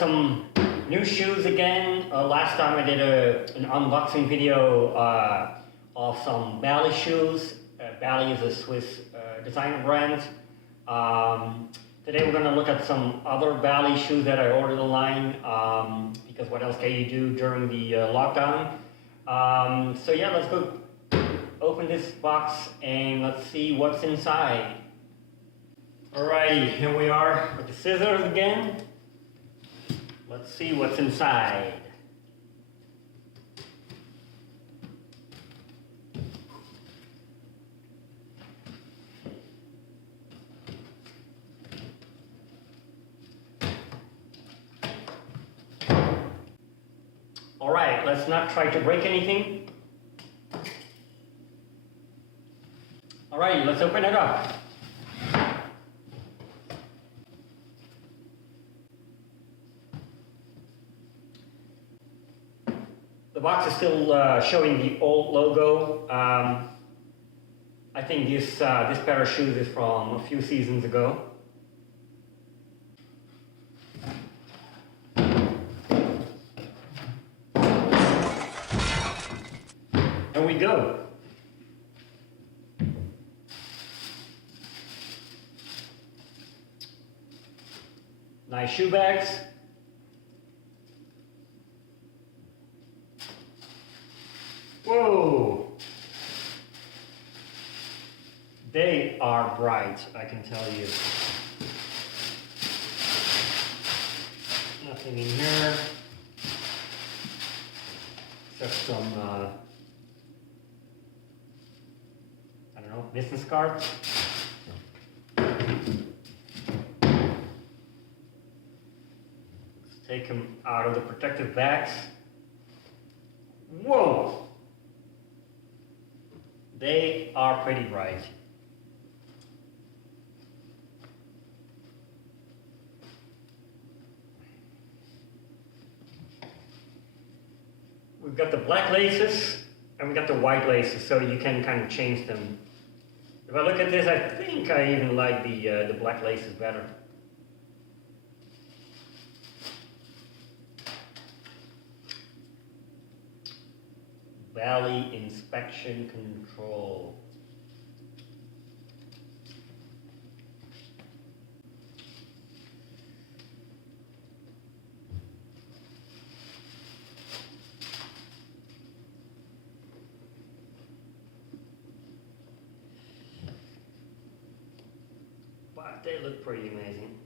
some new shoes again. Last time I did an unboxing video of some Bally shoes. Bally is a Swiss designer brand. Today we're going to look at some other Bally shoes that I ordered online, because what else can you do during the lockdown? So yeah, let's go open this box and let's see what's inside. Alrighty, here we are with the scissors again. Let's see what's inside. Alright, let's not try to break anything. Alrighty, let's open it up. The box is still showing the old logo. I think this pair of shoes is from a few seasons ago. Here we go. Nice shoe bags. Whoa! They are bright, I can tell you. Nothing in here. Just some, I don't know, business cards. Let's take them out of the protective bags. Whoa! They are pretty bright. We've got the black laces and we got the white laces, so you can kind of change them. If I look at this, I think I even like the black laces better. Bally inspection control. But they look pretty amazing.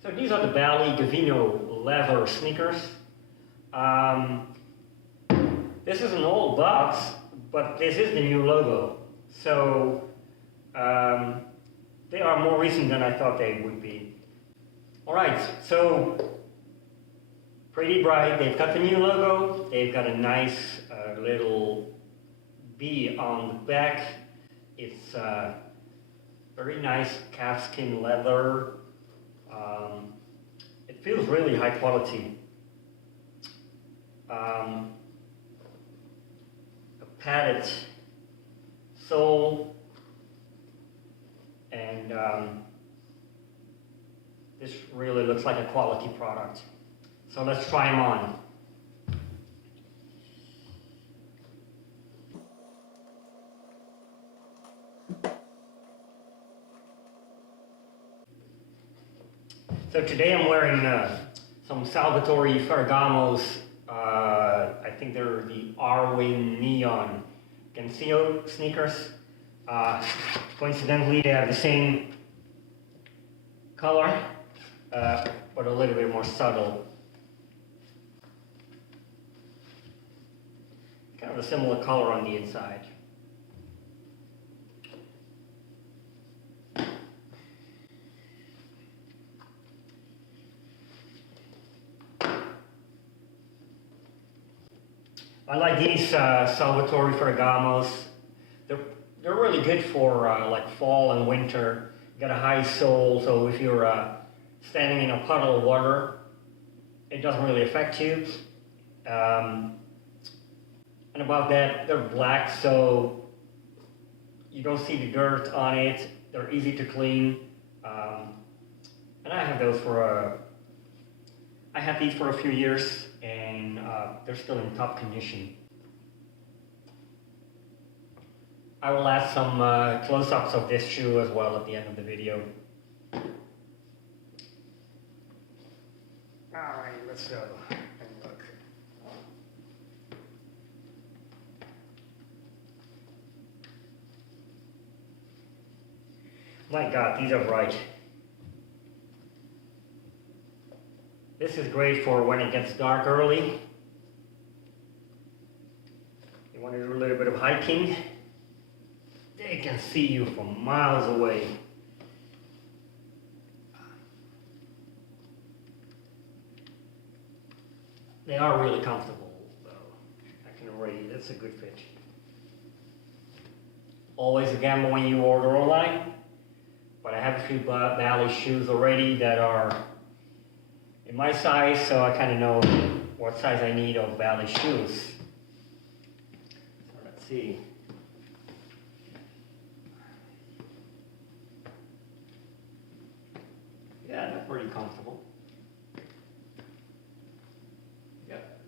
So these are the Bally Gavino leather sneakers. This is an old box, but this is the new logo. So they are more recent than I thought they would be. Alright, so pretty bright. They've got the new logo. They've got a nice little B on the back. It's very nice calfskin leather. It feels really high quality. A padded sole, and this really looks like a quality product. So let's try them on. So today I'm wearing some Salvatore Ferragamos. I think they're the Arwin Neon Gavino sneakers. Coincidentally, they have the same color, but a little bit more subtle. Kind of a similar color on the inside. I like these Salvatore Ferragamos. They're really good for like fall and winter. You got a high sole, so if you're standing in a puddle of water, it doesn't really affect you. And And about that, they're black, so you don't see the dirt on it. They're easy to clean. And I have those for I had these for a few years, and they're still in top condition. I will add some close-ups of this shoe as well at the end of the video. Alright, let's go and look. My God, these are bright. This is great for when it gets dark early. You want to do a little bit of hiking. They can see you from miles away. They are really comfortable, though. I can already, that's a good fit. Always a gamble when you order online, but I have a few Bally shoes already that are in my size, so I kind of know what size I need of Bally shoes. So let's see. Yeah, they're pretty comfortable. Yep.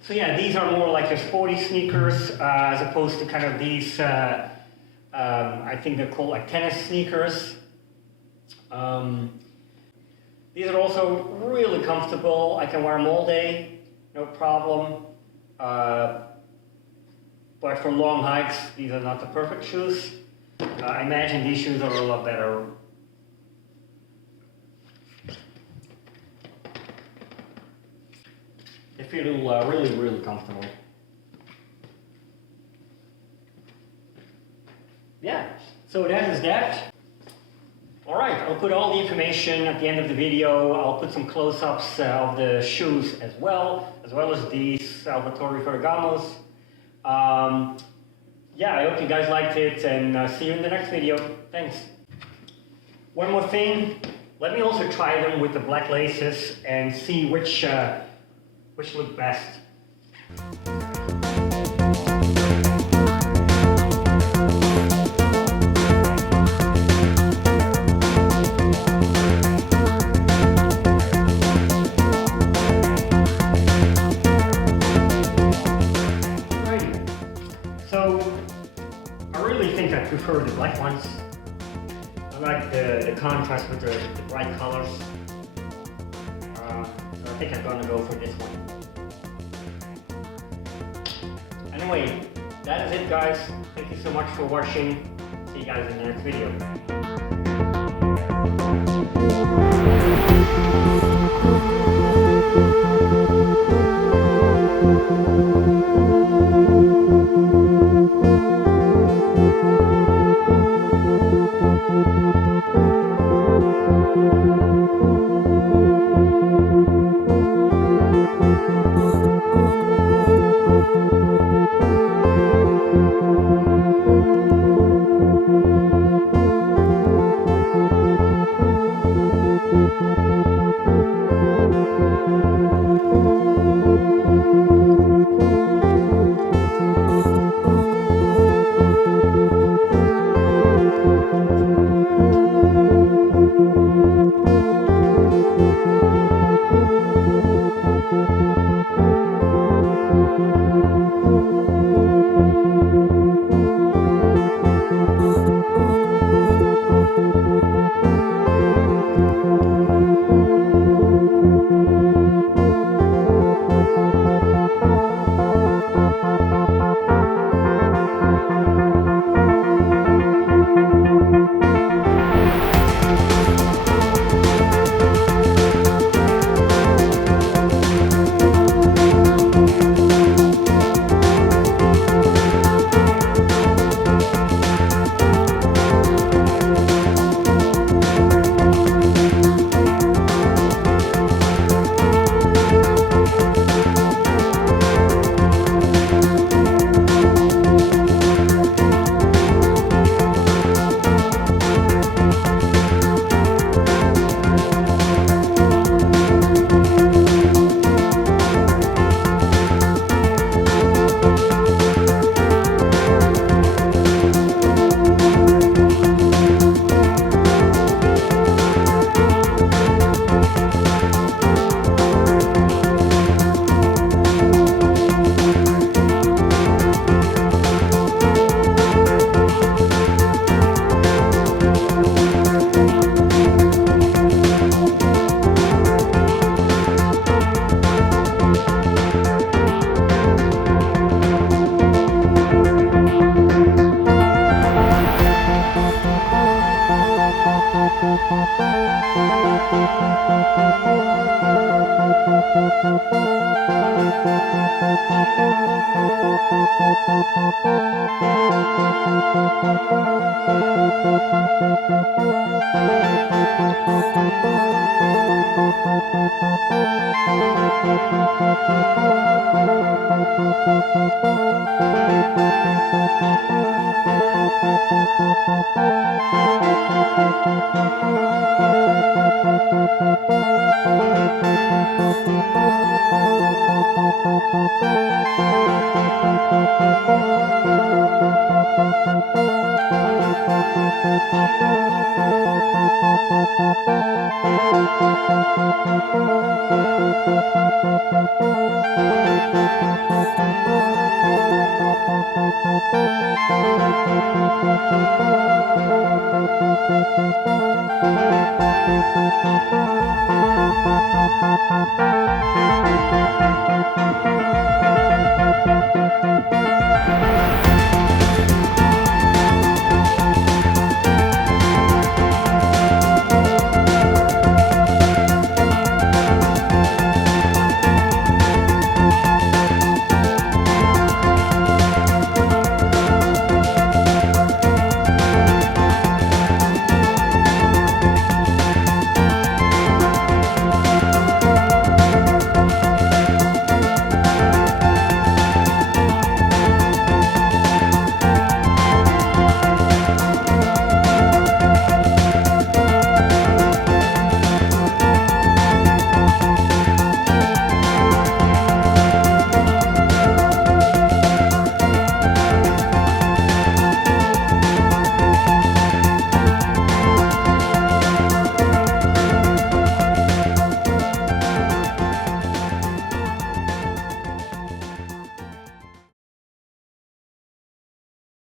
So yeah, these are more like your sporty sneakers as opposed to kind of these, I think they're called like tennis sneakers. These are also really comfortable. I can wear them all day, no problem. But for long hikes, these are not the perfect shoes. I imagine these shoes are a lot better. They feel really, really comfortable. Yeah, so that is that. Alright, I'll put all the information at the end of the video. I'll put some close-ups of the shoes as well as these Salvatore Ferragamos. Yeah, I hope you guys liked it, and see you in the next video. Thanks. One more thing, let me also try them with the black laces and see which look best. I prefer the black ones. I like the contrast with the bright colors. So I think I'm gonna go for this one. Anyway, that is it, guys. Thank you so much for watching. See you guys in the next video.